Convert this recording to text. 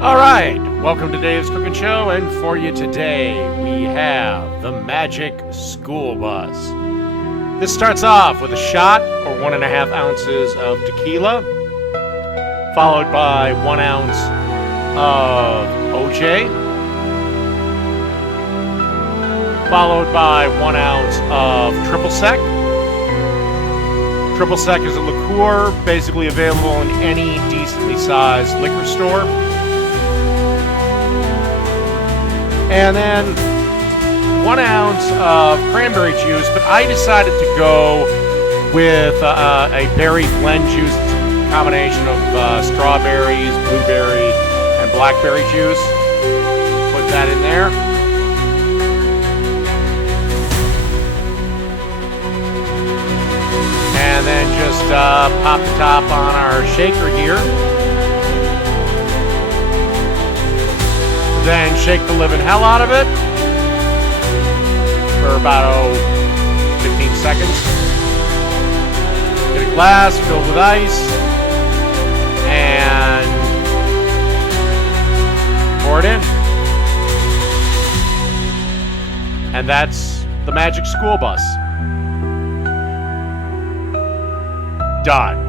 All right, welcome to Dave's Cooking Show, and for you today we have the Magic School Bus. This starts off with a shot or 1.5 ounces of tequila, followed by 1 ounce of OJ, followed by 1 ounce of Triple Sec. Triple Sec is a liqueur basically available in any decently sized liquor store. And then 1 ounce of cranberry juice, but I decided to go with a berry blend juice. It's a combination of strawberries, blueberry, and blackberry juice. Put that in there. And then just pop the top on our shaker here. Then shake the living hell out of it for about 15 seconds. Get a glass filled with ice and pour it in. And that's the Magic School Bus. Done.